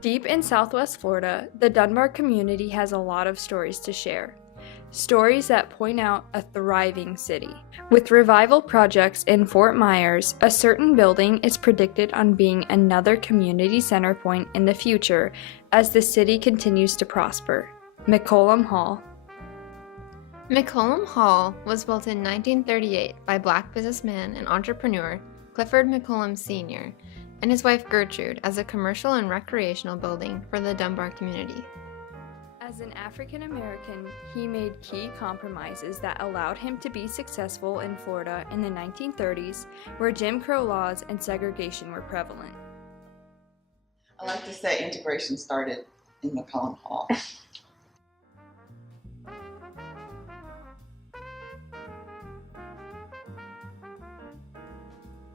Deep in Southwest Florida, the Dunbar community has a lot of stories to share. Stories that point out a thriving city. With revival projects in Fort Myers, a certain building is predicted on being another community center point in the future as the city continues to prosper. McCollum Hall. McCollum Hall was built in 1938 by Black businessman and entrepreneur Clifford McCollum Sr. and his wife Gertrude as a commercial and recreational building for the Dunbar community. As an African American, he made key compromises that allowed him to be successful in Florida in the 1930s, where Jim Crow laws and segregation were prevalent. I like to say integration started in McCollum Hall.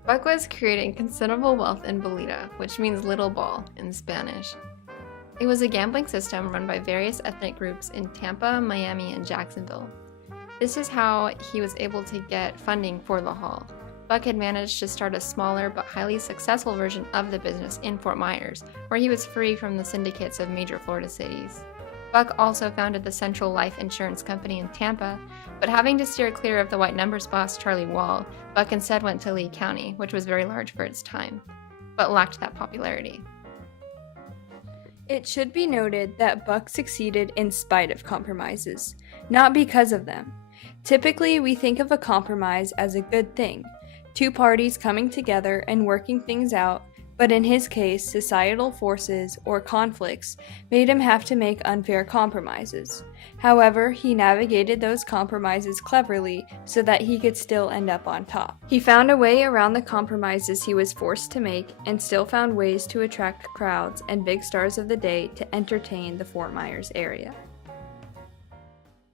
Buck was creating considerable wealth in Bolita, which means little ball in Spanish. It was a gambling system run by various ethnic groups in Tampa, Miami, and Jacksonville. This is how he was able to get funding for the hall. Buck had managed to start a smaller but highly successful version of the business in Fort Myers, where he was free from the syndicates of major Florida cities. Buck also founded the Central Life Insurance Company in Tampa, but having to steer clear of the white numbers boss Charlie Wall, Buck instead went to Lee County, which was very large for its time, but lacked that popularity. It should be noted that Buck succeeded in spite of compromises, not because of them. Typically, we think of a compromise as a good thing, two parties coming together and working things out, but in his case, societal forces or conflicts made him have to make unfair compromises. However, he navigated those compromises cleverly so that he could still end up on top. He found a way around the compromises he was forced to make and still found ways to attract crowds and big stars of the day to entertain the Fort Myers area.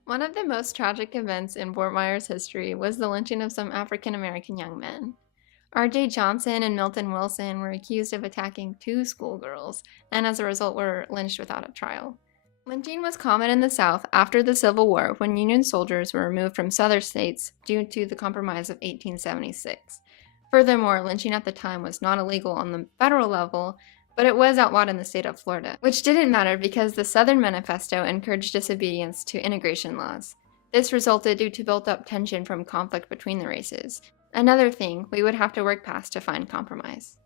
One of the most tragic events in Fort Myers history was the lynching of some African American young men. R.J. Johnson and Milton Wilson were accused of attacking two schoolgirls, and as a result were lynched without a trial. Lynching was common in the South after the Civil War when Union soldiers were removed from Southern states due to the Compromise of 1876. Furthermore, lynching at the time was not illegal on the federal level, but it was outlawed in the state of Florida, which didn't matter because the Southern Manifesto encouraged disobedience to integration laws. This resulted due to built-up tension from conflict between the races. Another thing we would have to work past to find compromise.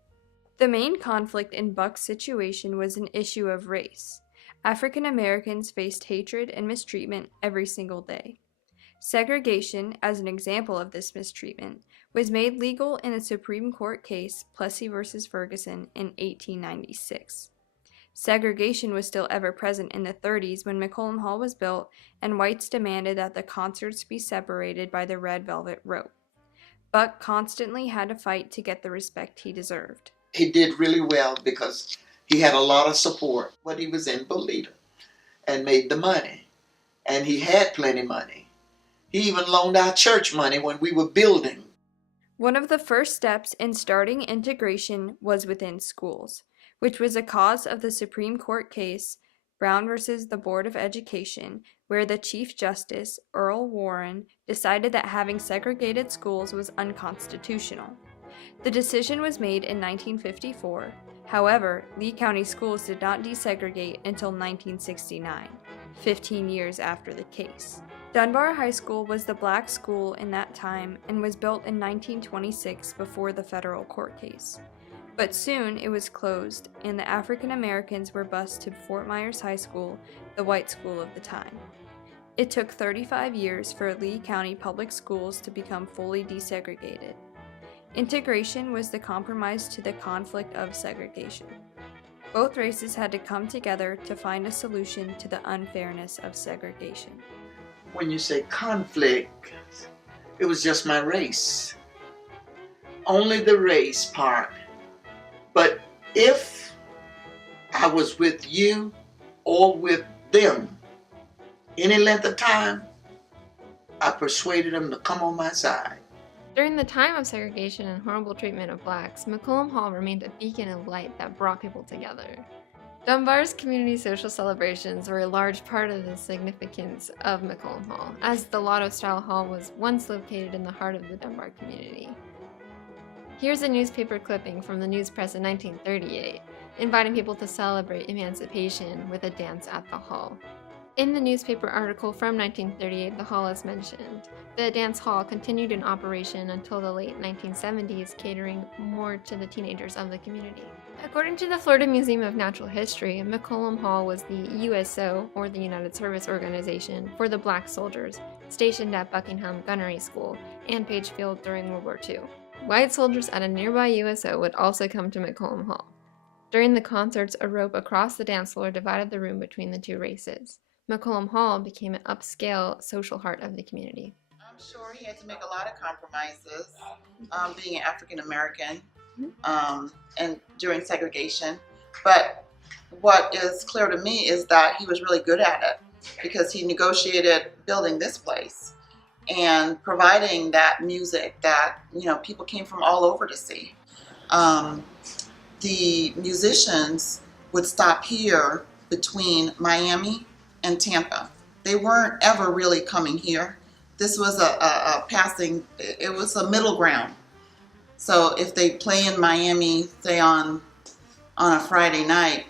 The main conflict in Buck's situation was an issue of race. African Americans faced hatred and mistreatment every single day. Segregation, as an example of this mistreatment, was made legal in a Supreme Court case, Plessy v. Ferguson, in 1896. Segregation was still ever present in the 30s when McCollum Hall was built, and whites demanded that the concerts be separated by the red velvet rope. Buck constantly had to fight to get the respect he deserved. He did really well because he had a lot of support when he was in Bolita and made the money. And he had plenty of money. He even loaned our church money when we were building. One of the first steps in starting integration was within schools, which was a cause of the Supreme Court case Brown versus the Board of Education, where the Chief Justice, Earl Warren, decided that having segregated schools was unconstitutional. The decision was made in 1954. However, Lee County schools did not desegregate until 1969, 15 years after the case. Dunbar High School was the black school in that time and was built in 1926 before the federal court case. But soon it was closed, and the African Americans were bused to Fort Myers High School, the white school of the time. It took 35 years for Lee County public schools to become fully desegregated. Integration was the compromise to the conflict of segregation. Both races had to come together to find a solution to the unfairness of segregation. When you say conflict, it was just my race. Only the race part. But if I was with you or with them any length of time, I persuaded them to come on my side. During the time of segregation and horrible treatment of blacks, McCollum Hall remained a beacon of light that brought people together. Dunbar's community social celebrations were a large part of the significance of McCollum Hall, as the Lotto-style hall was once located in the heart of the Dunbar community. Here's a newspaper clipping from the news press in 1938. inviting people to celebrate emancipation with a dance at the hall. In the newspaper article from 1938, the hall is mentioned. The dance hall continued in operation until the late 1970s, catering more to the teenagers of the community. According to the Florida Museum of Natural History, McCollum Hall was the USO, or the United Service Organization, for the black soldiers stationed at Buckingham Gunnery School and Page Field during World War II. White soldiers at a nearby USO would also come to McCollum Hall. During the concerts, a rope across the dance floor divided the room between the two races. McCollum Hall became an upscale social heart of the community. I'm sure he had to make a lot of compromises, being African American, and during segregation. But what is clear to me is that he was really good at it because he negotiated building this place and providing that music that people came from all over to see. The musicians would stop here between Miami and Tampa. They weren't ever really coming here. This was a passing, it was a middle ground. So if they play in Miami, say on a Friday night,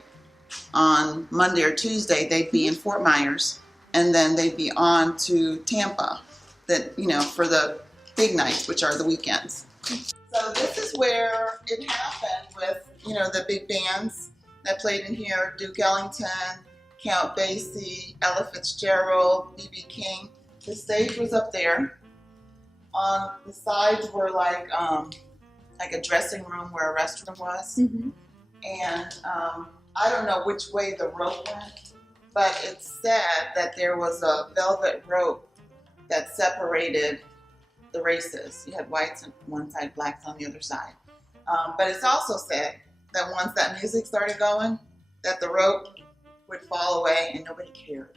on Monday or Tuesday, they'd be in Fort Myers, and then they'd be on to Tampa, for the big nights, which are the weekends. So this is where it happened with, the big bands that played in here: Duke Ellington, Count Basie, Ella Fitzgerald, B.B. King. The stage was up there. On the sides were like a dressing room where a restaurant was. And I don't know which way the rope went, but it said that there was a velvet rope that separated the races. You had whites on one side, blacks on the other side. But it's also said that once that music started going, that the rope would fall away and nobody cared.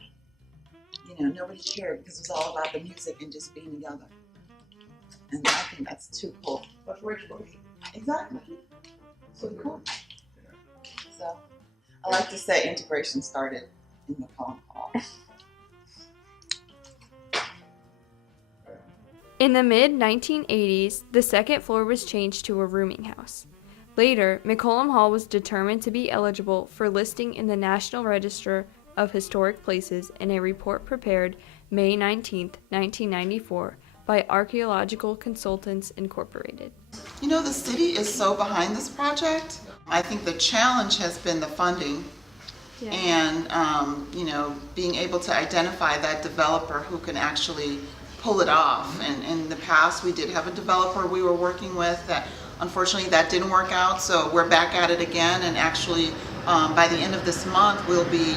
Nobody cared because it was all about the music and just being together. And I think that's too cool. But which was Exactly. So cool. So I like to say integration started in McCollum Hall. In the mid-1980s, the second floor was changed to a rooming house. Later, McCollum Hall was determined to be eligible for listing in the National Register of Historic Places in a report prepared May 19, 1994 by Archaeological Consultants Incorporated. The city is so behind this project. I think the challenge has been the funding and, being able to identify that developer who can actually pull it off. And in the past, we did have a developer we were working with that unfortunately that didn't work out. So we're back at it again, and actually by the end of this month, we'll be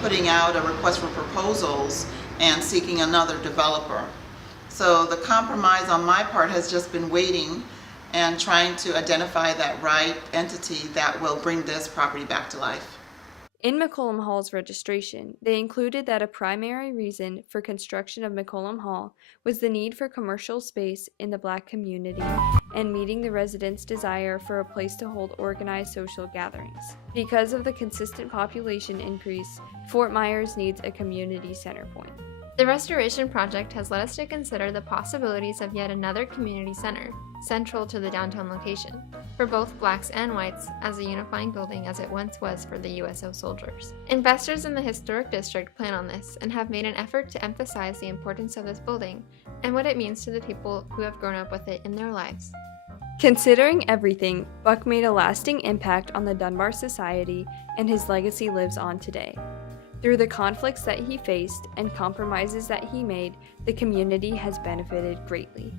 putting out a request for proposals and seeking another developer. So the compromise on my part has just been waiting and trying to identify that right entity that will bring this property back to life. In McCollum Hall's registration, they included that a primary reason for construction of McCollum Hall was the need for commercial space in the Black community and meeting the residents' desire for a place to hold organized social gatherings. Because of the consistent population increase, Fort Myers needs a community center point. The restoration project has led us to consider the possibilities of yet another community center, central to the downtown location, for both blacks and whites as a unifying building as it once was for the USO soldiers. Investors in the historic district plan on this and have made an effort to emphasize the importance of this building and what it means to the people who have grown up with it in their lives. Considering everything, Buck made a lasting impact on the Dunbar society, and his legacy lives on today. Through the conflicts that he faced and compromises that he made, the community has benefited greatly.